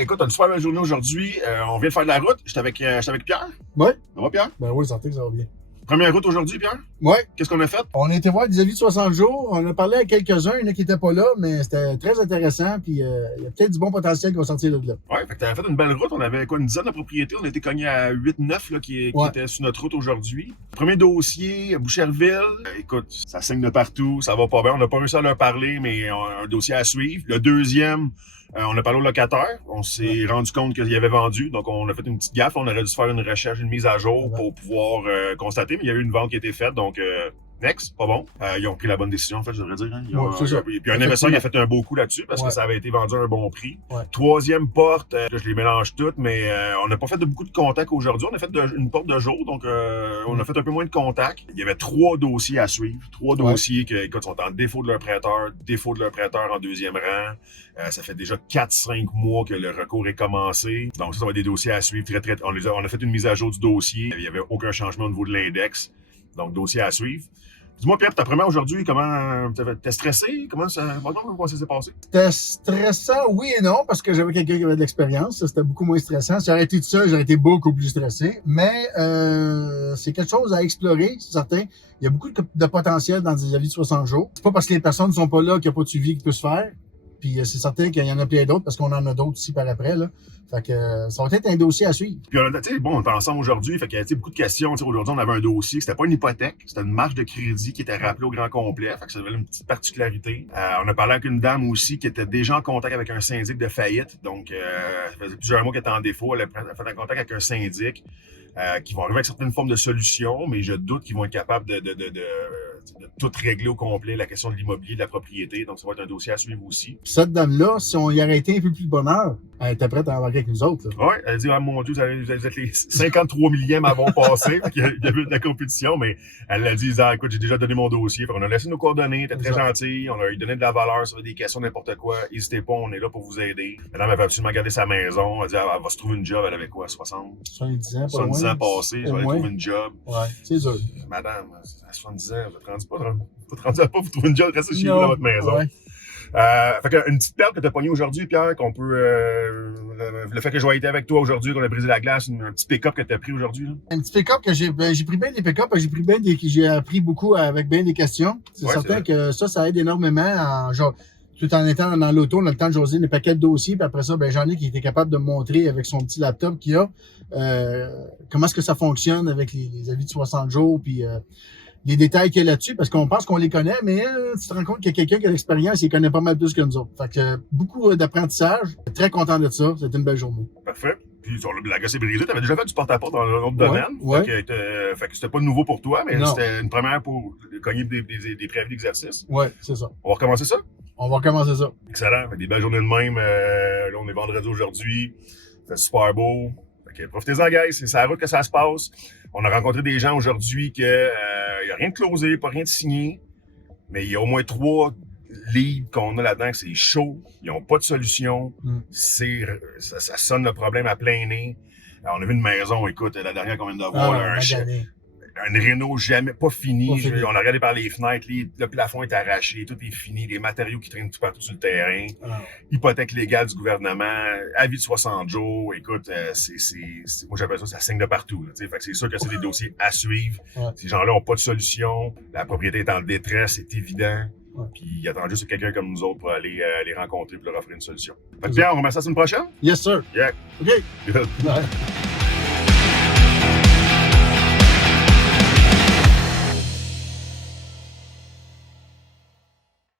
Écoute, on a une super belle journée aujourd'hui. On vient de faire de la route. J'étais avec Pierre. Ouais. Ça va, Pierre? Ben oui, santé que ça va bien. Première route aujourd'hui, Pierre? Ouais. Qu'est-ce qu'on a fait? On a été voir des avis de 60 jours. On a parlé à quelques-uns. Il y en a qui n'étaient pas là, mais c'était très intéressant. Puis il y a peut-être du bon potentiel qui va sortir de là. Ouais, fait que t'avais fait une belle route. On avait quoi, une dizaine de propriétés. On a été cognés à 8-9 là, qui étaient sur notre route aujourd'hui. Premier dossier, Boucherville. Écoute, ça saigne de partout. Ça va pas bien. On n'a pas réussi à leur parler, mais on a un dossier à suivre. Le deuxième, on a parlé au locataire. On s'est rendu compte qu'il avait vendu. Donc, on a fait une petite gaffe. On aurait dû faire une recherche, une mise à jour pour pouvoir constater. Mais il y a eu une vente qui a été faite. Donc, next, pas bon. Ils ont pris la bonne décision, en fait, je devrais dire. Hein. Puis un investisseur qui a fait un beau coup là-dessus parce que ça avait été vendu à un bon prix. Troisième porte, je les mélange toutes, mais on n'a pas fait beaucoup de contacts aujourd'hui. On a fait une porte de jour, donc on a fait un peu moins de contacts. Il y avait 3 dossiers à suivre. 3 dossiers qui, écoute, sont en défaut de leur prêteur en deuxième rang. Ça fait déjà 4-5 mois que le recours est commencé. Donc ça va être des dossiers à suivre. On a fait une mise à jour du dossier. Il n'y avait aucun changement au niveau de l'index. Donc, dossier à suivre. Dis-moi, Pierre, ta première aujourd'hui, comment t'es stressé? Comment ça s'est passé? C'était stressant, oui et non, parce que j'avais quelqu'un qui avait de l'expérience. C'était beaucoup moins stressant. Si j'aurais été tout seul, j'aurais été beaucoup plus stressé. Mais c'est quelque chose à explorer, c'est certain. Il y a beaucoup de potentiel dans des avis de 60 jours. C'est pas parce que les personnes ne sont pas là qu'il n'y a pas de suivi qui peut se faire. Puis c'est certain qu'il y en a plein d'autres parce qu'on en a d'autres aussi par après. Là. Fait que ça va être un dossier à suivre. Puis on est ensemble aujourd'hui, fait qu'il y a beaucoup de questions. Aujourd'hui, on avait un dossier, c'était pas une hypothèque, c'était une marge de crédit qui était rappelée au grand complet. Fait que ça avait une petite particularité. On a parlé avec une dame aussi qui était déjà en contact avec un syndic de faillite. Donc, ça faisait plusieurs mois qu'elle était en défaut. Elle a fait un contact avec un syndic qui vont arriver avec certaines formes de solutions, mais je doute qu'ils vont être capables de tout régler au complet, la question de l'immobilier, de la propriété. Donc, ça va être un dossier à suivre aussi. Cette dame-là, si on y arrêtait un peu plus de bonheur, elle était prête à embarquer avec nous autres. Oui, elle a dit, ah, mon Dieu, vous êtes les 53 millièmes à bon passé. Il y a eu de la compétition, mais elle a dit, écoute, j'ai déjà donné mon dossier. On a laissé nos coordonnées, était très gentil. On a lui donné de la valeur sur des questions, n'importe quoi. N'hésitez pas, on est là pour vous aider. Madame avait absolument gardé sa maison. Elle a dit, elle va se trouver une job. Elle avait quoi, 70 ans, 70 ans passés. Je vais aller trouver une job. Ouais, c'est sûr. Madame, à 70 ans, vous êtes rendu à pas vous trouver une job, restez chez vous dans votre maison. Ouais. Fait que une petite perle que tu as pognée aujourd'hui, Pierre, qu'on peut. Le fait que je vais être avec toi aujourd'hui, qu'on a brisé la glace, un petit pick-up que tu as pris aujourd'hui. Un petit pick-up que j'ai pris bien des pick-up, j'ai appris beaucoup avec bien des questions. C'est certain que ça aide énormément tout en étant dans l'auto, on a le temps de jaser des paquets de dossiers, puis après ça, j'en ai qui était capable de me montrer avec son petit laptop qu'il a comment est-ce que ça fonctionne avec les avis de 60 jours, puis les détails qu'il y a là-dessus, parce qu'on pense qu'on les connaît, mais tu te rends compte qu'il y a quelqu'un qui a l'expérience et il connaît pas mal plus que nous autres. Fait que beaucoup d'apprentissage. Très content de ça. C'était une belle journée. Parfait. Puis la glace est brisée. Tu avais déjà fait du porte-à-porte dans un autre domaine. Fait que c'était pas nouveau pour toi, mais c'était une première pour cogner des préavis d'exercice. Oui, c'est ça. On va recommencer ça? On va recommencer ça. Excellent. Des belles journées de même. Là, on est vendredi aujourd'hui. C'est super beau. Profitez-en, guys. C'est sur la route que ça se passe. On a rencontré des gens aujourd'hui que il n'y a rien de closé, pas rien de signé, mais il y a au moins 3 leads qu'on a là-dedans que c'est chaud. Ils n'ont pas de solution. Ça sonne le problème à plein nez. Alors, on a vu une maison, écoute, la dernière qu'on vient de voir, un réno jamais pas fini. On a regardé par les fenêtres, le plafond est arraché, tout est fini, les matériaux qui traînent tout partout sur le terrain. Hypothèque légale du gouvernement, avis de 60 jours. Écoute, moi j'appelle ça saigne de partout. Fait que c'est sûr que c'est des dossiers à suivre. Ces gens-là n'ont pas de solution. La propriété est en détresse, c'est évident. Puis ils attendent juste quelqu'un comme nous autres pour aller les rencontrer et leur offrir une solution. Fait que Pierre, on remet ça la semaine prochaine? Yes, sir. Yeah. OK. Good.